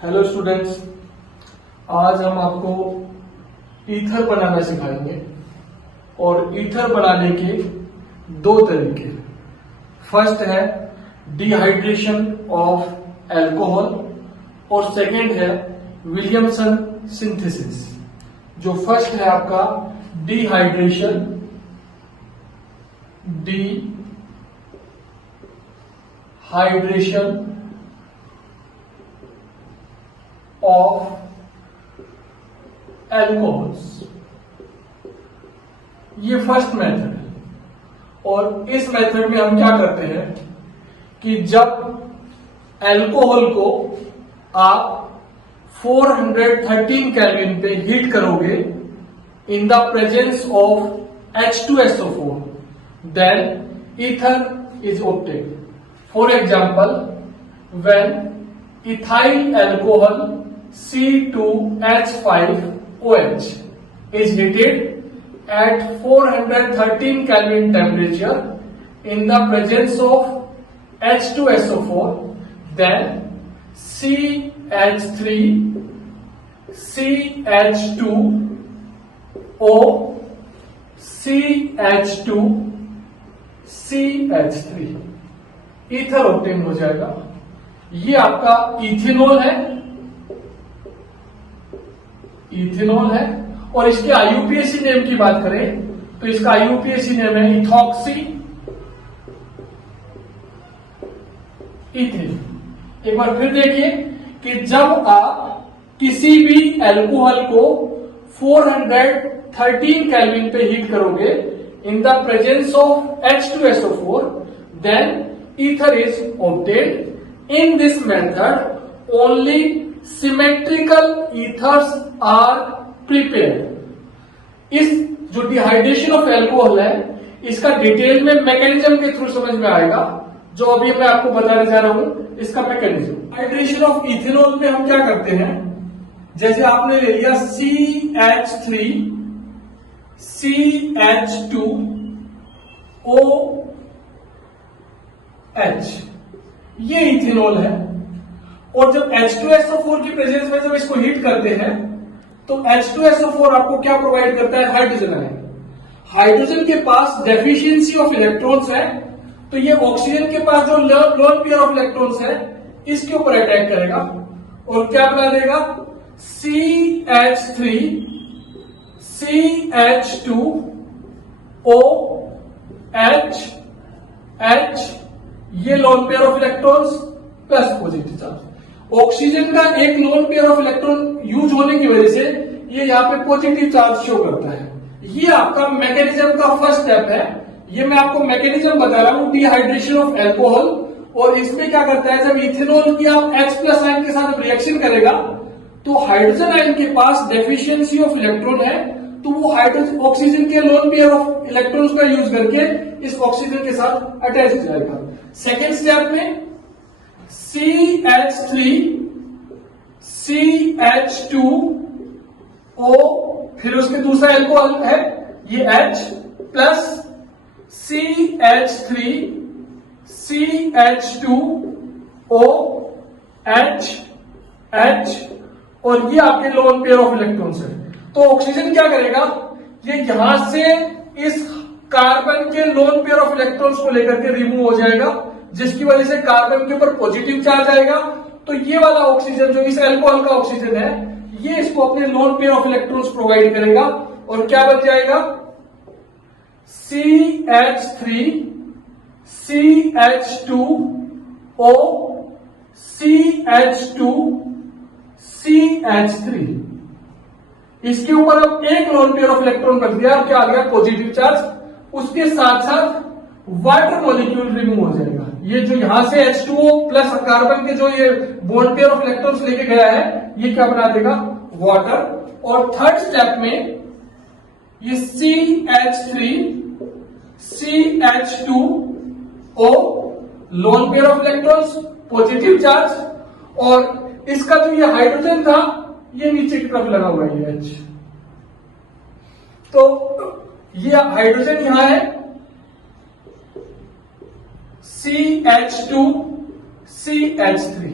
Hello students, आज हम आपको ईथर बनाना सिखाएंगे और ईथर बनाने के दो तरीके। फर्स्ट है डिहाइड्रेशन ऑफ एल्कोहल और सेकंड है विलियमसन सिंथेसिस। जो फर्स्ट है आपका डिहाइड्रेशन ऑफ एल्कोहल्स, ये फर्स्ट मेथड है। और इस मेथड में हम क्या करते हैं कि जब एल्कोहल को आप 413 केल्विन पे हीट करोगे in the presence of H2SO4, then ether is obtained. For example, when ethyl alcohol C2H5OH is heated at 413 Kelvin temperature in the presence of H2SO4, then CH3CH2O CH2CH3 ether obtain हो जाएगा। ये आपका ethanol है और इसके IUPAC name की बात करें तो इसका आईयूपीएसी नेम है इथॉक्सी इथिल। एक बार फिर देखिए कि जब आप किसी भी एल्कोहल को 413 केल्विन पे हीट करोगे in the presence of H2SO4, then ether is obtained. In this method, only symmetrical ethers are prepared. इस जो डिहाइड्रेशन ऑफ एल्कोहल है इसका डिटेल में मैकेनिज्म के थ्रू समझ में आएगा, जो अभी मैं आपको बताने जा रहा हूं इसका मैकेनिज्म। डिहाइड्रेशन ऑफ इथेनॉल में हम क्या करते हैं, जैसे आपने ले लिया CH3CH2OH, ये इथेनॉल है। और जब H2SO4 की प्रेजेंस में जब इसको हीट करते हैं तो H2SO4 आपको क्या प्रोवाइड करता है, हाइड्रोजन है। हाइड्रोजन के पास डेफिशिएंसी ऑफ इलेक्ट्रॉन्स है, तो ये ऑक्सीजन के पास जो लोन पेयर ऑफ इलेक्ट्रॉन्स है इसके ऊपर अटैक करेगा और क्या बना देगा, CH3CH2OH, ये lone pair of electrons plus positive charge. Oxygen का एक lone pair of electron use होने की वजह से ये यहाँ पे पॉजिटिव चार्ज शो करता है। ये आपका मैकेनिज्म का फर्स्ट स्टेप है। ये मैं आपको मैकेनिज्म बता रहा हूं डिहाइड्रेशन ऑफ एल्कोहल। और इसमें क्या करता है, जब इथेनॉल की आप H+ आयन के साथ रिएक्शन करेगा तो हाइड्रोजन आयन के पास डेफिशिएंसी ऑफ इलेक्ट्रॉन है, तो वो हाइड्रोजन ऑक्सीजन के लोन पेयर ऑफ इलेक्ट्रॉन्स का यूज करके इस ऑक्सीजन के साथ अटैच हो जाएगा। सेकेंड स्टेप में CH3CH2O, फिर उसके दूसरा एल्कोहल है ये H प्लस CH3CH2OH और ये आपके लोन पेयर ऑफ इलेक्ट्रॉन्स है। तो ऑक्सीजन क्या करेगा, ये यहां से इस कार्बन के लोन पेयर ऑफ इलेक्ट्रॉन्स को लेकर के रिमूव हो जाएगा, जिसकी वजह से कार्बन के ऊपर पॉजिटिव चार्ज आएगा। तो ये वाला ऑक्सीजन जो इस एल्कोहल का ऑक्सीजन है ये इसको अपने lone pair of electrons provide करेगा और क्या बच जाएगा, CH3CH2O CH2CH3। इसके ऊपर अब एक लोन पेयर ऑफ इलेक्ट्रॉन बच गया, क्या आ गया, पॉजिटिव चार्ज। उसके साथ साथ वाटर मॉलिक्यूल रिमूव हो जाएगा। ये जो यहां से H2O प्लस कार्बन के जो ये बॉन्ड पेयर ऑफ इलेक्ट्रॉन्स लेके गया है ये क्या बना देगा, वाटर। और थर्ड स्टेप में ये CH3CH2O lone pair of electrons positive charge, और इसका जो ये हाइड्रोजन था ये नीचे की तरफ लगा हुआ है H। तो ये हाइड्रोजन यहां है CH2CH3।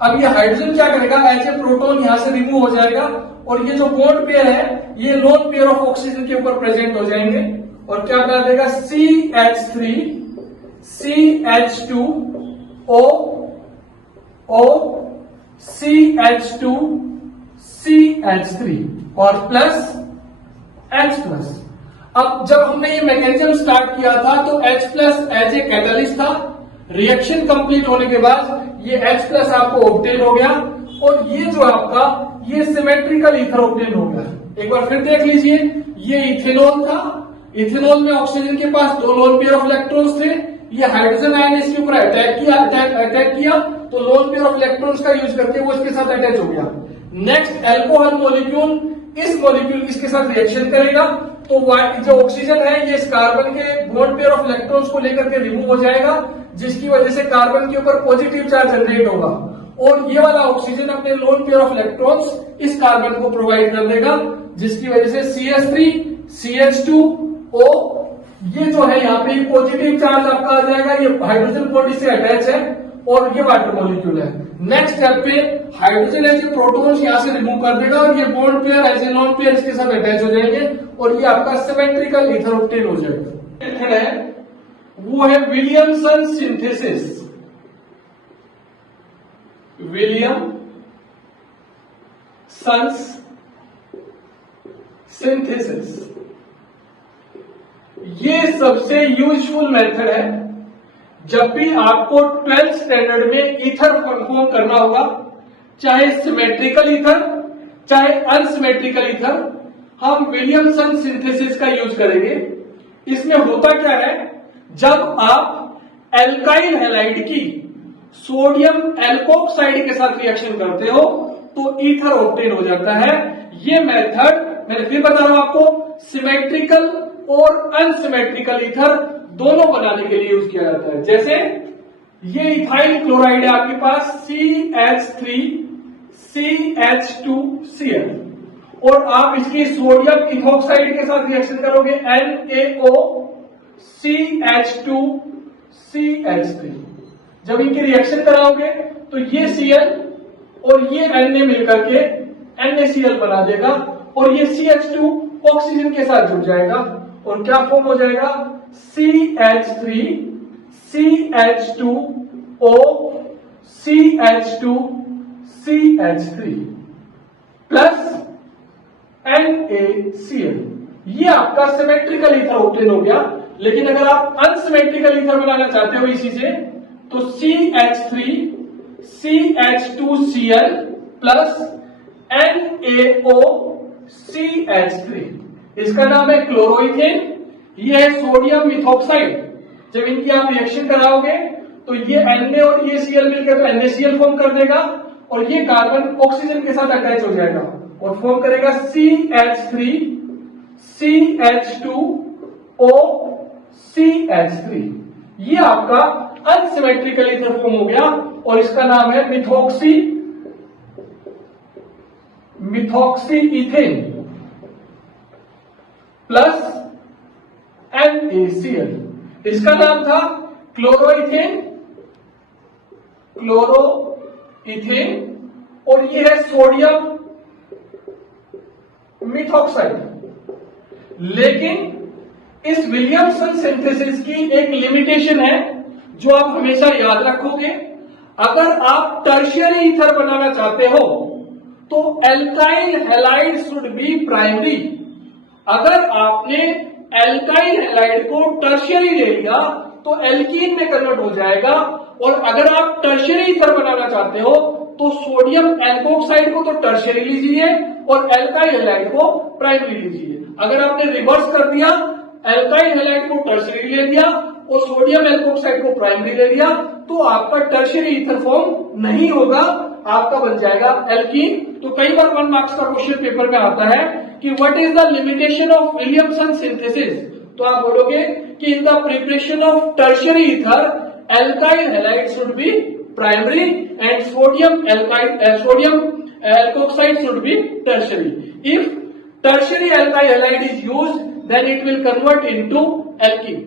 अब ये हाइड्रोजन क्या करेगा, एज ए प्रोटॉन यहां से रिमूव हो जाएगा और ये जो बॉन्ड पेयर है ये लोन पेयर ऑफ ऑक्सीजन के ऊपर प्रेजेंट हो जाएंगे और क्या बना देगा, CH3 CH2O O CH2 CH3 और प्लस H+। अब जब हमने ये मैकेनिज्म स्टार्ट किया था तो H+ एज ए कैटलिस्ट था। रिएक्शन कंप्लीट होने के बाद ये H+ आपको ऑब्टेन हो गया और ये जो आपका ये सिमेट्रिकल ईथर ऑब्टेन हो गया। एक बार फिर देख लीजिए, ये इथेनॉल था, इथेनॉल में ऑक्सीजन के पास 2 लोन पेयर ऑफ इलेक्ट्रॉन्स थे, ये हाइड्रोजन आयन इसके ऊपर अटैक किया तो लोन पेयर ऑफ इलेक्ट्रॉन्स का यूज करके वो इसके साथ अटैच हो गया। नेक्स्ट एल्कोहल मॉलिक्यूल, इस मॉलिक्यूल इसके साथ रिएक्शन करेगा तो जो ऑक्सीजन है ये इस कार्बन के बॉन्ड पेयर ऑफ इलेक्ट्रॉन्स को लेकर के रिमूव हो जाएगा, जिसकी वजह से कार्बन के ऊपर पॉजिटिव चार्ज जनरेट होगा और ये वाला ऑक्सीजन अपने लोन पेयर ऑफ इलेक्ट्रॉन्स इस कार्बन को प्रोवाइड कर देगा, जिसकी वजह से CH3 CH2O ये जो है यहाँ पे पॉजिटिव चार्ज आपका आ जाएगा, ये हाइड्रोजन बॉडी से अटैच है और ये वाटर मॉलिक्यूल है। नेक्स्ट स्टेप पे हाइड्रोजन एज ए प्रोटॉन्स यहां से रिमूव कर देगा और ये bond pair as a lone pair इसके साथ अटैच हो जाएंगे और ये आपका सिमेट्रिकल ईथर ऑब्टेन हो जाएगा। मेथड है वो है विलियमसन सिंथेसिस। विलियमसन्स सिंथेसिस ये सबसे यूजफुल मेथड है जब भी आपको 12th स्टैंडर्ड में ईथर फॉर्म करना होगा, चाहे सिमेट्रिकल ईथर चाहे अनसिमेट्रिकल ईथर, हम विलियमसन सिंथेसिस का यूज करेंगे। इसमें होता क्या है, जब आप एल्काइल हैलाइड की सोडियम एल्कोक्साइड के साथ रिएक्शन करते हो तो ईथर ऑब्टेन हो जाता है। ये मेथड मैंने फिर बता रहा हूं आपको, सिमेट्रिकल और अनसिमेट्रिकल ईथर दोनों बनाने के लिए यूज किया जाता है। जैसे ये इथाइल क्लोराइड है आपके पास CH3 CH2Cl और आप इसकी सोडियम इथोक्साइड के साथ रिएक्शन करोगे NaO CH2 CH3। जब इनकी रिएक्शन कराओगे तो ये Cl और ये Na मिलकर के NaCl बना देगा और ये CH2 ऑक्सीजन के साथ जुड़ जाएगा और क्या फॉर्म हो जाएगा, CH3 CH2O CH2 CH3 plus NaCl। ये आपका सिमेट्रिकल ईथर ऑब्टेन हो गया। लेकिन अगर आप अनसिमेट्रिकल ईथर बनाना चाहते हो इसी से तो CH3 CH2Cl plus NaO CH3, इसका नाम है क्लोरोइथेन। ये है सोडियम इथोक्साइड। जब इनकी आप रिएक्शन कराओगे तो ये Na और ये Cl मिलकर तो NaCl फॉर्म कर देगा और ये कार्बन ऑक्सीजन के साथ अटैच हो जाएगा और फॉर्म करेगा CH3 CH2O CH3। ये आपका अनसिमेट्रिकल ईथर फॉर्म हो गया और इसका नाम है मिथॉक्सी इथेन प्लस NaCl। इसका नाम था क्लोरोइथेन और ये है सोडियम मिथॉक्साइड। लेकिन इस विलियमसन सिंथेसिस की एक लिमिटेशन है जो आप हमेशा याद रखोगे। अगर आप टर्शियरी ईथर बनाना चाहते हो तो alkyl halide should be primary. अगर आपने एल्काइल हैलाइड को टर्शियरी ले लिया तो एल्कीन में कन्वर्ट हो जाएगा और अगर आप टर्शियरी ईथर बनाना चाहते हो तो सोडियम एल्कोक्साइड को तो टर्शियरी लीजिए और एल्काइल हैलाइड को प्राइमरी लीजिए। अगर आपने रिवर्स कर दिया, एल्काइल हैलाइड को टर्शियरी ले लिया और सोडियम एल्कोक्साइड को प्राइमरी ले लिया तो आपका टर्शियरी ईथर फॉर्म नहीं होगा, आपका बन जाएगा एल्कीन। तो कई बार 1 मार्क्स का क्वेश्चन पेपर में आता है कि what is the limitation of Williamson synthesis, तो आप बोलोगे कि in the preparation of tertiary ether alkyl halide should be primary and sodium alkoxide should be tertiary. If tertiary alkyl halide is used then it will convert into alkene।